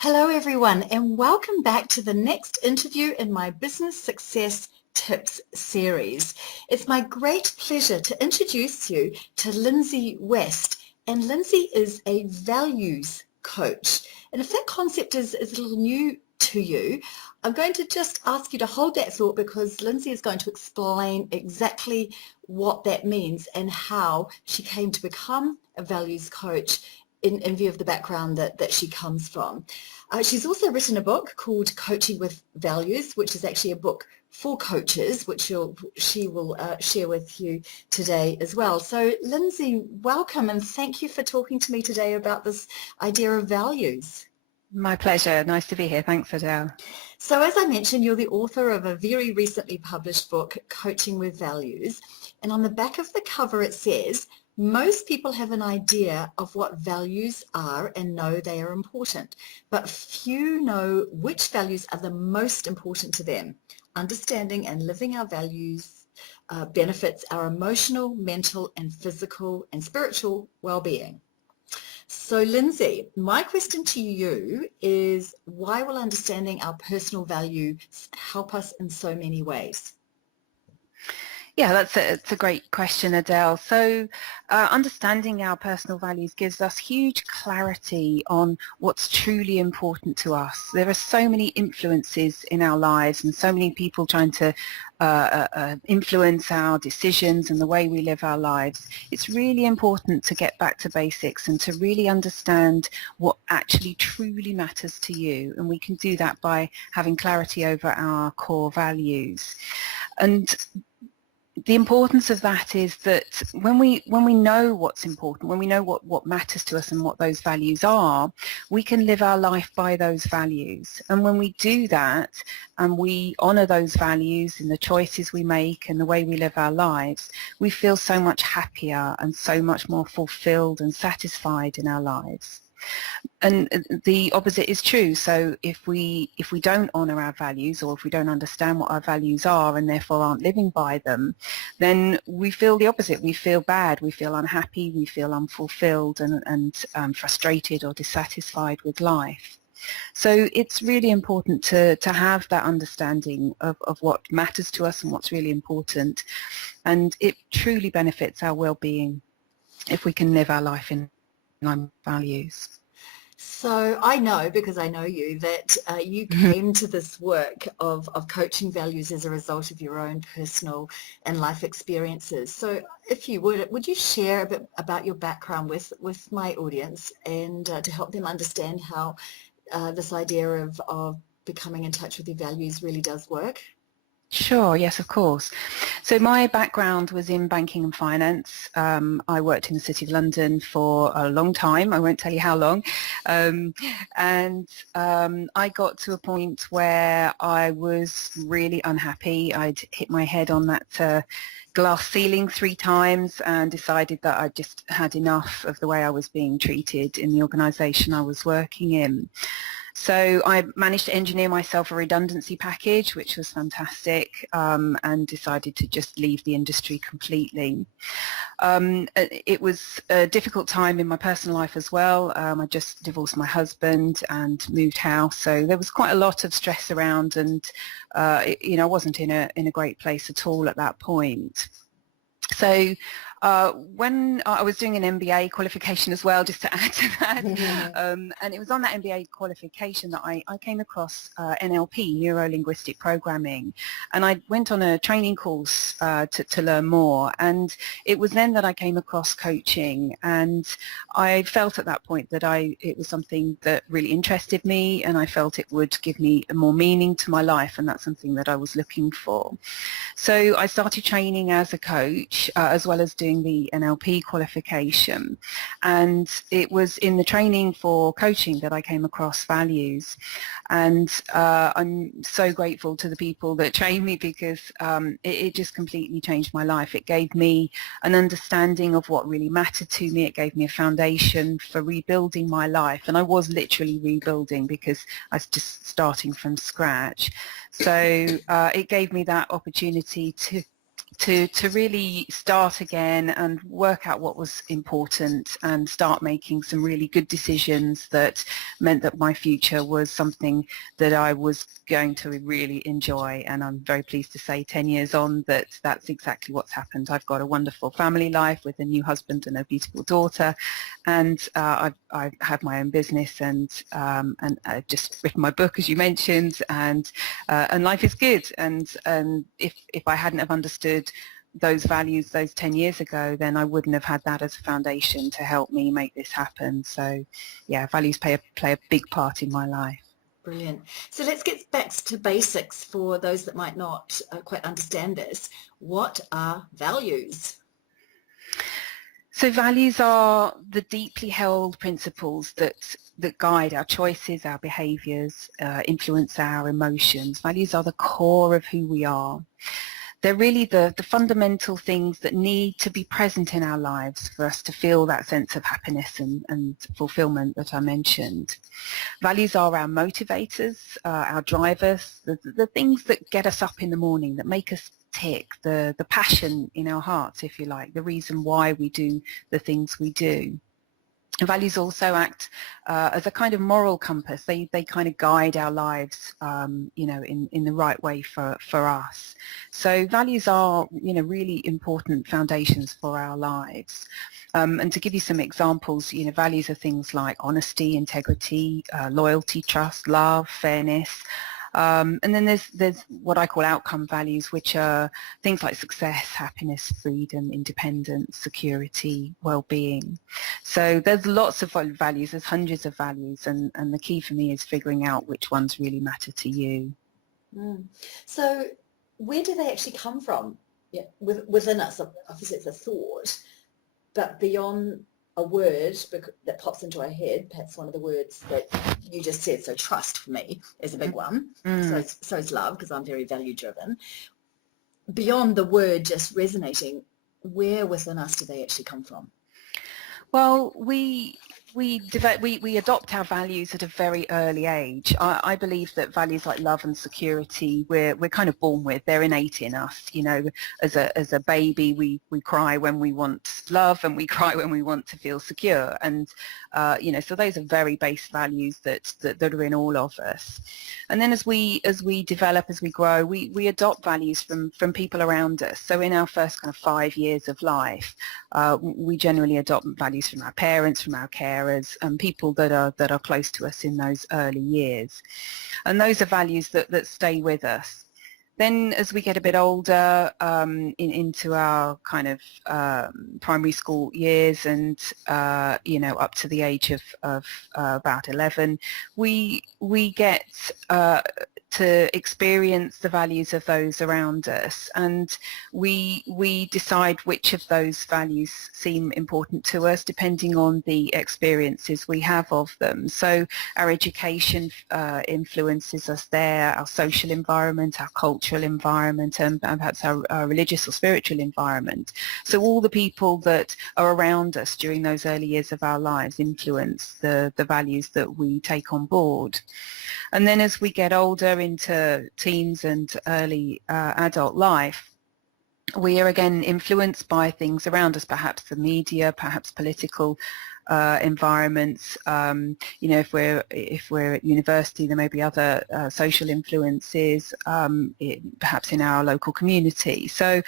Hello everyone and welcome back to the next interview in my Business Success Tips series. It's my great pleasure to introduce you to Lindsay West, and Lindsay is a values coach. And if that concept is a little new to you, I'm going to just ask you to hold that thought because Lindsay is going to explain exactly what that means and how she came to become a values coach in view of the background that she comes from. She's also written a book called Coaching with Values, which is actually a book for coaches, which she will share with you today as well. So Lindsay, welcome and thank you for talking to me today about this idea of values. My pleasure. Nice to be here. Thanks, Adele. So as I mentioned, you're the author of a very recently published book, Coaching with Values, and on the back of the cover it says, most people have an idea of what values are and know they are important, but few know which values are the most important to them. Understanding and living our values benefits our emotional, mental, and physical and spiritual well-being. So Lindsay, my question to you is, why will understanding our personal values help us in so many ways? Yeah, it's a great question, Adele. So understanding our personal values gives us huge clarity on what's truly important to us. There are so many influences in our lives and so many people trying to influence our decisions and the way we live our lives. It's really important to get back to basics and to really understand what actually truly matters to you. And we can do that by having clarity over our core values. And the importance of that is that when we know what's important, when we know what matters to us and what those values are, we can live our life by those values. And when we do that and we honour those values in the choices we make and the way we live our lives, we feel so much happier and so much more fulfilled and satisfied in our lives. And the opposite is true. So if we don't honour our values, or if we don't understand what our values are and therefore aren't living by them, then we feel the opposite. We feel bad, we feel unhappy, we feel unfulfilled and frustrated or dissatisfied with life. So it's really important to have that understanding of what matters to us and what's really important. And it truly benefits our well-being if we can live our life in line with values. So I know, because I know you, that you came to this work of coaching values as a result of your own personal and life experiences. So if you would you share a bit about your background with my audience and to help them understand how this idea of becoming in touch with your values really does work? Sure, yes, of course. So my background was in banking and finance. I worked in the City of London for a long time. I won't tell you how long. I got to a point where I was really unhappy. I'd hit my head on that glass ceiling 3 times and decided that I just had enough of the way I was being treated in the organisation I was working in. So I managed to engineer myself a redundancy package, which was fantastic, and decided to just leave the industry completely. It was a difficult time in my personal life as well. I just divorced my husband and moved house, so there was quite a lot of stress around, and I wasn't in a great place at all at that point. So when I was doing an MBA qualification as well, just to add to that, and it was on that MBA qualification that I came across NLP, Neuro-Linguistic Programming, and I went on a training course to learn more, and it was then that I came across coaching, and I felt at that point that it was something that really interested me, and I felt it would give me more meaning to my life, and that's something that I was looking for. So I started training as a coach as well as doing the NLP qualification, and it was in the training for coaching that I came across values, and I'm so grateful to the people that trained me because it just completely changed my life. It gave me an understanding of what really mattered to me. It gave me a foundation for rebuilding my life, and I was literally rebuilding because I was just starting from scratch. So it gave me that opportunity to to really start again and work out what was important and start making some really good decisions that meant that my future was something that I was going to really enjoy. And I'm very pleased to say 10 years on that that's exactly what's happened. I've got a wonderful family life with a new husband and a beautiful daughter, and I've had my own business, and I've just written my book, as you mentioned, and life is good. And if I hadn't have understood those values those 10 years ago, then I wouldn't have had that as a foundation to help me make this happen. So yeah, values play a big part in my life. Brilliant. So let's get back to basics for those that might not quite understand this. What are values? So values are the deeply held principles that guide our choices, our behaviours, influence our emotions. Values are the core of who we are. They're really the fundamental things that need to be present in our lives for us to feel that sense of happiness and fulfillment that I mentioned. Values are our motivators, our drivers, the things that get us up in the morning, that make us tick, the passion in our hearts, if you like, the reason why we do the things we do. Values also act as a kind of moral compass. They kind of guide our lives, you know, in the right way for us. So values are, you know, really important foundations for our lives. And to give you some examples, you know, values are things like honesty, integrity, loyalty, trust, love, fairness. And then there's what I call outcome values, which are things like success, happiness, freedom, independence, security, well-being. So there's lots of values, there's hundreds of values, and the key for me is figuring out which ones really matter to you. So where do they actually come from? Yeah, within us, obviously it's a thought, but beyond a word that pops into our head, perhaps one of the words that you just said, so trust for me is a big one. So is love, because I'm very value driven. Beyond the word just resonating, where within us do they actually come from? Well, we adopt our values at a very early age. I believe that values like love and security we're kind of born with. They're innate in us. You know, as a baby, we cry when we want love, and we cry when we want to feel secure. And you know, so those are very base values that are in all of us. And then as we develop, as we grow, we adopt values from people around us. So in our first kind of 5 years of life, we generally adopt values from our parents, from our carers, and people that are close to us in those early years. And those are values that stay with us. Then as we get a bit older, into our kind of primary school years, and you know, up to the age of about 11, we get to experience the values of those around us, and we decide which of those values seem important to us depending on the experiences we have of them. So our education influences us there, our social environment, our cultural environment, and perhaps our religious or spiritual environment. So all the people that are around us during those early years of our lives influence the values that we take on board. And then as we get older into teens and early adult life, we are again influenced by things around us, perhaps the media, perhaps political environments. You know, if we're at university, there may be other social influences, perhaps in our local community. So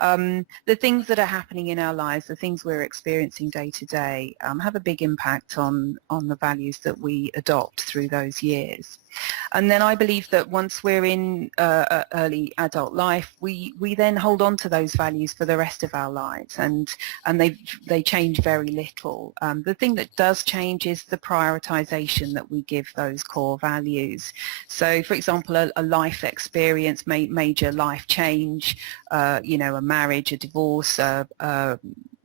the things that are happening in our lives, the things we're experiencing day to day, have a big impact on the values that we adopt through those years. And then I believe that once we're in early adult life, we then hold on to those values for the rest of our lives, and they change very little. The thing that does change is the prioritization that we give those core values. So, for example, a life experience, major life change, you know, a marriage, a divorce,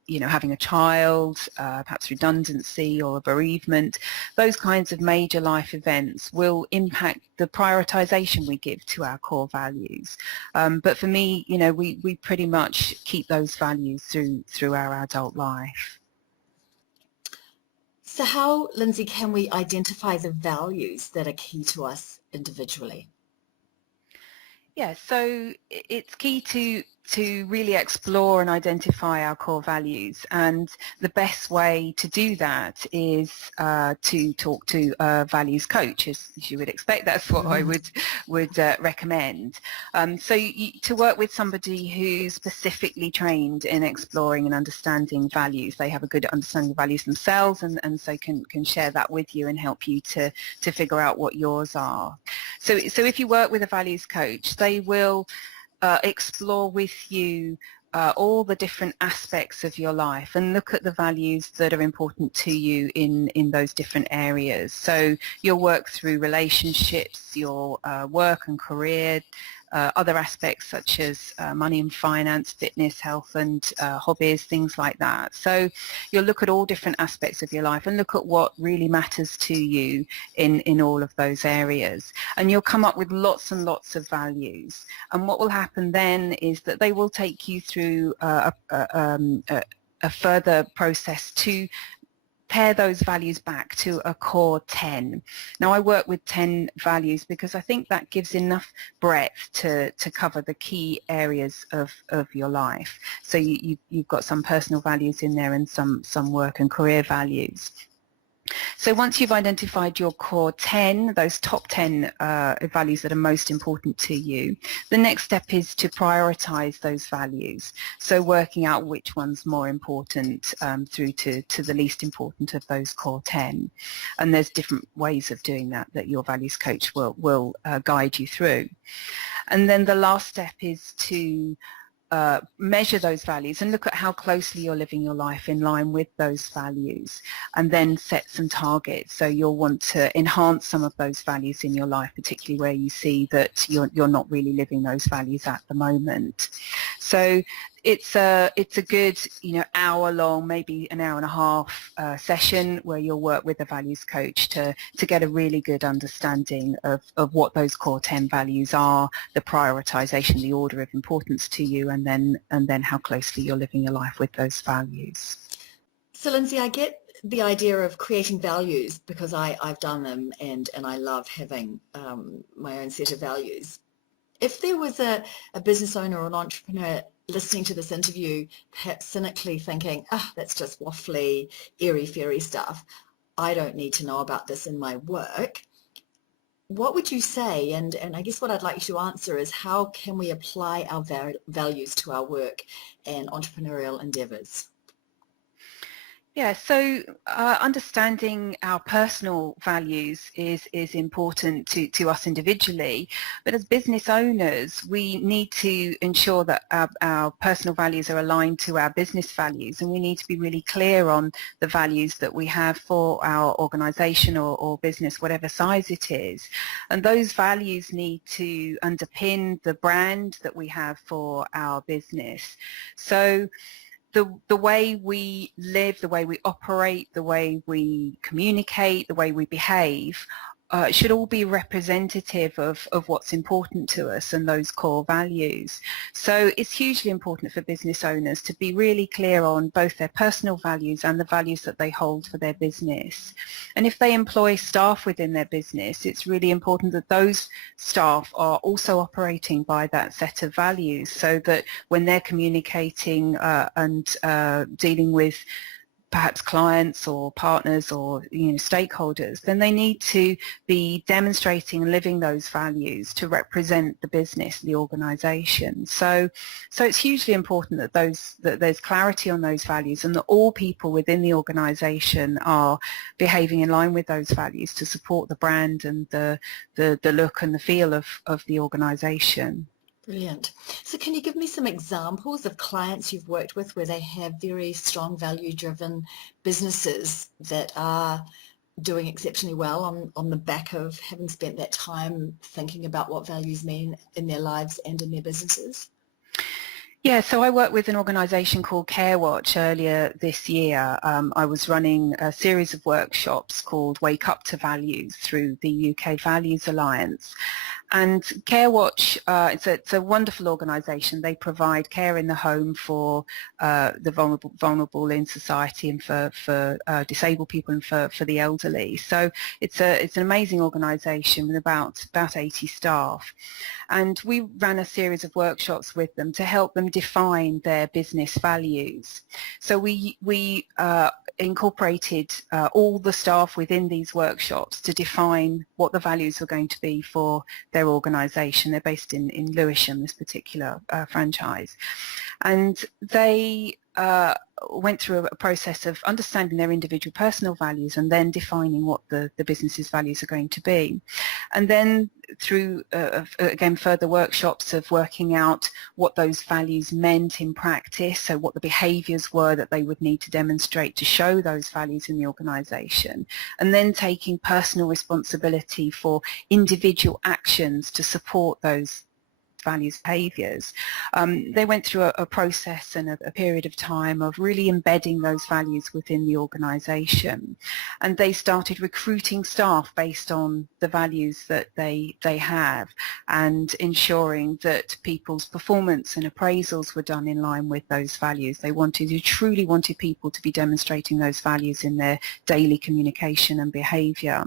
you know, having a child, perhaps redundancy or a bereavement, those kinds of major life events will impact the prioritization we give to our core values. But for me, you know, we pretty much keep those values through our adult life. So how, Lindsay, can we identify the values that are key to us individually? Yeah, so it's key to to really explore and identify our core values, and the best way to do that is to talk to a values coach, as you would expect. That's what I would recommend. To work with somebody who's specifically trained in exploring and understanding values. They have a good understanding of values themselves, and so can share that with you and help you to figure out what yours are. So if you work with a values coach, they will explore with you all the different aspects of your life and look at the values that are important to you in those different areas. So you'll work through relationships, your work and career, other aspects such as money and finance, fitness, health and hobbies, things like that. So you'll look at all different aspects of your life and look at what really matters to you in all of those areas. And you'll come up with lots and lots of values. And what will happen then is that they will take you through a further process to pair those values back to a core 10. Now I work with 10 values because I think that gives enough breadth to cover the key areas of your life. So you've got some personal values in there and some work and career values. So once you've identified your core 10, those top 10 values that are most important to you, the next step is to prioritize those values. So working out which one's more important through to the least important of those core 10. And there's different ways of doing that your values coach will guide you through. And then the last step is to measure those values and look at how closely you're living your life in line with those values, and then set some targets. So you'll want to enhance some of those values in your life, particularly where you see that you're not really living those values at the moment. So it's a good hour long, maybe an hour and a half session where you'll work with a values coach to get a really good understanding of what those core 10 values are, the prioritization, the order of importance to you, and then how closely you're living your life with those values. So Lindsay, I get the idea of creating values because I've done them and I love having my own set of values. If there was a business owner or an entrepreneur listening to this interview, perhaps cynically thinking, that's just waffly, airy-fairy stuff, I don't need to know about this in my work, what would you say? And I guess what I'd like you to answer is, how can we apply our values to our work and entrepreneurial endeavors? Yeah, so understanding our personal values is important to us individually, but as business owners, we need to ensure that our personal values are aligned to our business values, and we need to be really clear on the values that we have for our organisation or business, whatever size it is. And those values need to underpin the brand that we have for our business. So the way we live, the way we operate, the way we communicate, the way we behave should all be representative of what's important to us and those core values. So it's hugely important for business owners to be really clear on both their personal values and the values that they hold for their business. And if they employ staff within their business, it's really important that those staff are also operating by that set of values, so that when they're communicating and dealing with perhaps clients or partners or stakeholders, then they need to be demonstrating and living those values to represent the business, the organisation. So it's hugely important that there's clarity on those values, and that all people within the organisation are behaving in line with those values to support the brand and the look and the feel of the organisation. Brilliant. So can you give me some examples of clients you've worked with where they have very strong value-driven businesses that are doing exceptionally well on the back of having spent that time thinking about what values mean in their lives and in their businesses? Yeah, so I worked with an organisation called CareWatch earlier this year. I was running a series of workshops called Wake Up to Values through the UK Values Alliance. And CareWatch, it's a wonderful organisation. They provide care in the home for the vulnerable in society, and for disabled people, and for the elderly. So it's an amazing organisation with about 80 staff. And we ran a series of workshops with them to help them define their business values. So we incorporated all the staff within these workshops to define what the values were going to be for their organisation. They're based in Lewisham, this particular franchise. And they went through a process of understanding their individual personal values and then defining what the business's values are going to be. And then through, again, further workshops of working out what those values meant in practice, so what the behaviours were that they would need to demonstrate to show those values in the organisation, and then taking personal responsibility for individual actions to support those values behaviours. They went through a process and a period of time of really embedding those values within the organisation, and they started recruiting staff based on the values that they have, and ensuring that people's performance and appraisals were done in line with those values. They truly wanted people to be demonstrating those values in their daily communication and behaviour.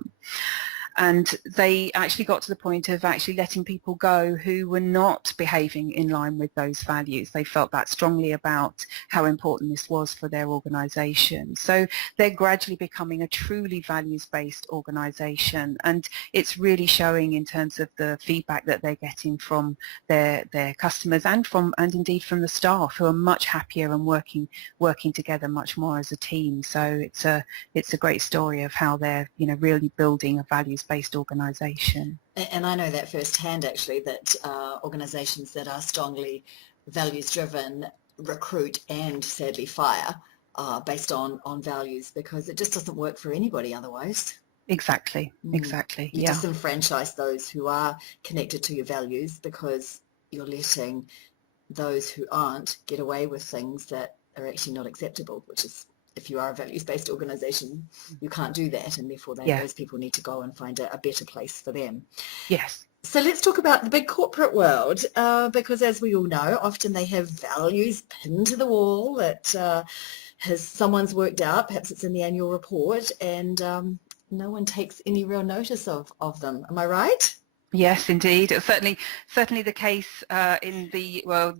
And they actually got to the point of actually letting people go who were not behaving in line with those values. They felt that strongly about how important this was for their organisation. So they're gradually becoming a truly values-based organisation, and it's really showing in terms of the feedback that they're getting from their customers and indeed from the staff, who are much happier and working together much more as a team. So it's a great story of how they're really building a values-based organisation. And I know that firsthand, actually, that organisations that are strongly values-driven recruit and sadly fire based on values, because it just doesn't work for anybody otherwise. Exactly. You disenfranchise those who are connected to your values, because you're letting those who aren't get away with things that are actually not acceptable, which is, if you are a values-based organisation, you can't do that, and therefore those people need to go and find a better place for them. Yes. So let's talk about the big corporate world, because as we all know, often they have values pinned to the wall that someone's worked out, perhaps it's in the annual report, and no one takes any real notice of them. Am I right? Yes, indeed. It's certainly the case in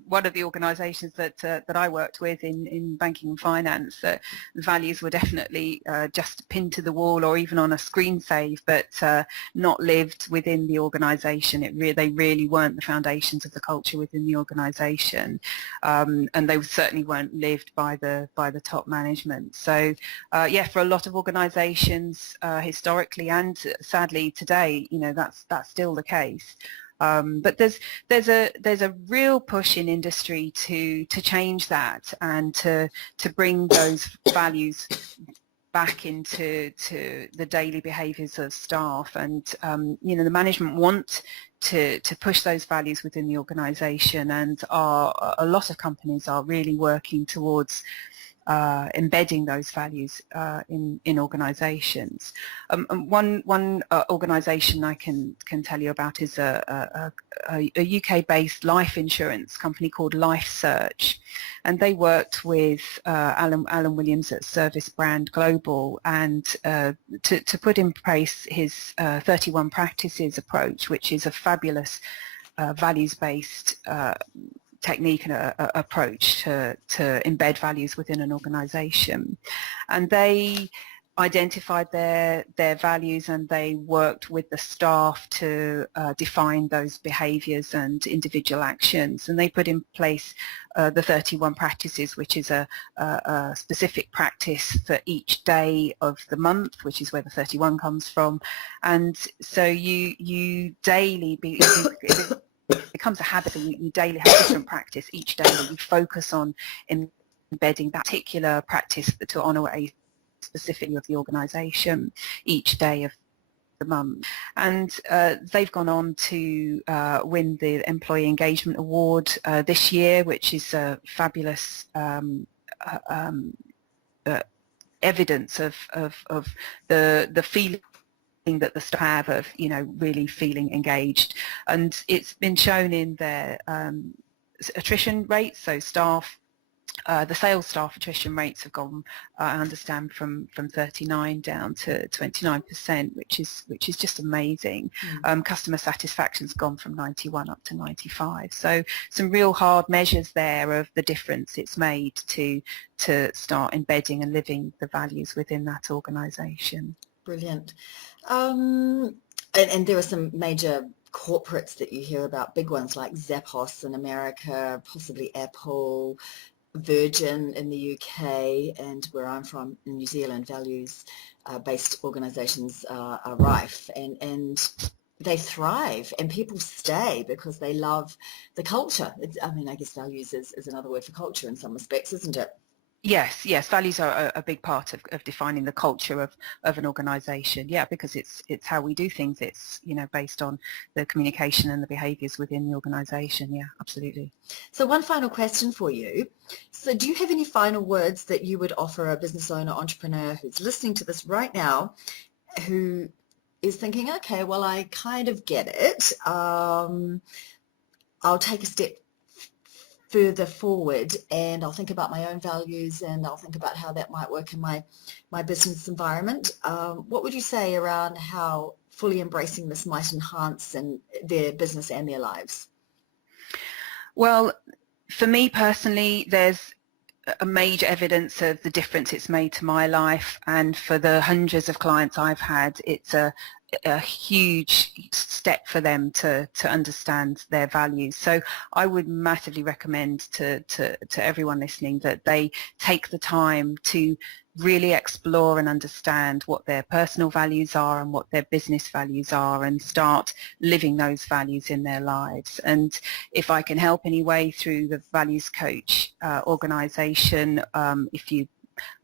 one of the organisations that I worked with in banking and finance. The values were definitely just pinned to the wall or even on a screen save, but not lived within the organisation. They really weren't the foundations of the culture within the organisation, and they certainly weren't lived by the top management. So for a lot of organisations historically and sadly today, that's still the case. But there's a real push in industry to change that and to bring those values back into the daily behaviours of staff, and the management want to push those values within the organisation, and a lot of companies are really working towards embedding those values in organisations. One organisation I can tell you about is a UK-based life insurance company called Life Search, and they worked with Alan Williams at Service Brand Global, and to put in place his 31 practices approach, which is a fabulous values-based technique and approach to embed values within an organisation. And they identified their values, and they worked with the staff to define those behaviours and individual actions, and they put in place the 31 practices, which is a specific practice for each day of the month, which is where the 31 comes from. And so you daily it becomes a habit, and you daily have different practice each day that you focus on embedding that particular practice to honour a specifically of the organisation each day of the month. And they've gone on to win the Employee Engagement Award this year, which is a fabulous evidence of the feeling that the staff have of, really feeling engaged. And it's been shown in their attrition rates, so the sales staff attrition rates have gone, I understand, from 39 down to 29%, which is just amazing. Customer satisfaction's gone from 91 up to 95. So some real hard measures there of the difference it's made to start embedding and living the values within that organisation. Brilliant. And there are some major corporates that you hear about, big ones like Zappos in America, possibly Apple, Virgin in the UK, and where I'm from in New Zealand, values-based organisations are rife, and they thrive, and people stay because they love the culture. I guess values is another word for culture in some respects, isn't it? Yes, values are a big part of defining the culture of an organisation, because it's how we do things. It's, based on the communication and the behaviours within the organisation, absolutely. So one final question for you. So do you have any final words that you would offer a business owner, entrepreneur who's listening to this right now, who is thinking, okay, well, I kind of get it. I'll take a step further forward, and I'll think about my own values, and I'll think about how that might work in my business environment. What would you say around how fully embracing this might enhance their business and their lives? Well, for me personally, there's a major evidence of the difference it's made to my life, and for the hundreds of clients I've had, it's a huge step for them to understand their values. So I would massively recommend to everyone listening that they take the time to really explore and understand what their personal values are and what their business values are, and start living those values in their lives. And if I can help any way through the Values Coach organisation, if you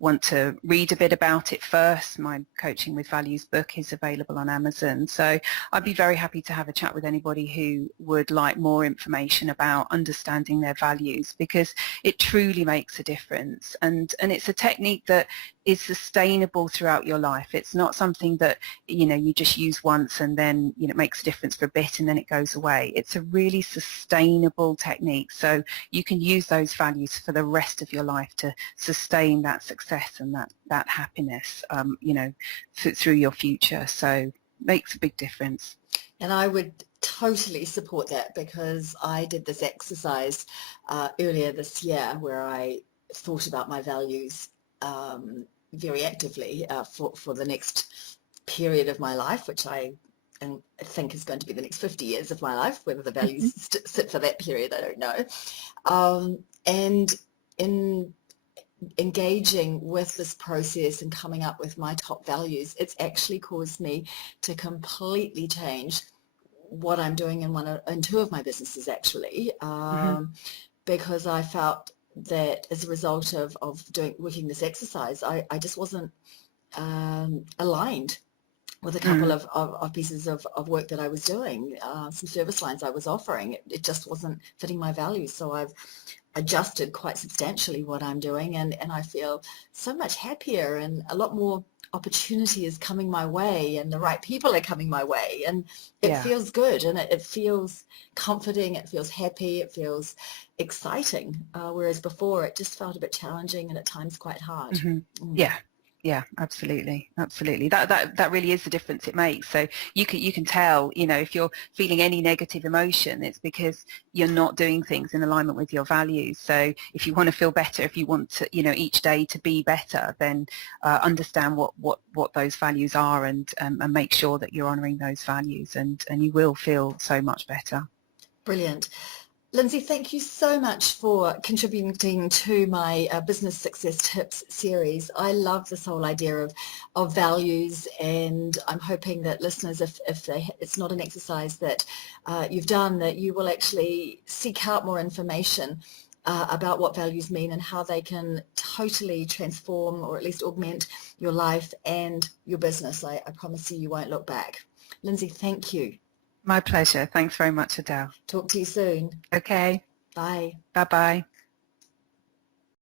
want to read a bit about it first, my Coaching with Values book is available on Amazon. So I'd be very happy to have a chat with anybody who would like more information about understanding their values, because it truly makes a difference, and it's a technique that is sustainable throughout your life. It's not something that you just use once and then it makes a difference for a bit and then it goes away. It's a really sustainable technique, so you can use those values for the rest of your life to sustain that success and that happiness through your future. So makes a big difference. And I would totally support that, because I did this exercise earlier this year where I thought about my values very actively for the next period of my life, which I think is going to be the next 50 years of my life. Whether the values sit for that period, I don't know. And in engaging with this process and coming up with my top values, it's actually caused me to completely change what I'm doing in two of my businesses, actually, because I felt that as a result of working this exercise, I just wasn't aligned with a couple of pieces of work that I was doing, some service lines I was offering. It just wasn't fitting my values, so I've adjusted quite substantially what I'm doing, and I feel so much happier, and a lot more opportunity is coming my way, and the right people are coming my way, and it feels good, and it feels comforting, it feels happy, it feels exciting, whereas before it just felt a bit challenging and at times quite hard. Yeah, absolutely. That really is the difference it makes. So you can tell, if you're feeling any negative emotion, it's because you're not doing things in alignment with your values. So if you want to feel better, if you want to, each day to be better, then understand what those values are, and make sure that you're honouring those values, and you will feel so much better. Brilliant. Lindsay, thank you so much for contributing to my Business Success Tips series. I love this whole idea of values, and I'm hoping that listeners, if it's not an exercise that you've done, that you will actually seek out more information about what values mean and how they can totally transform, or at least augment, your life and your business. I promise you won't look back. Lindsay, thank you. My pleasure. Thanks very much, Adèle. Talk to you soon. Okay. Bye. Bye-bye.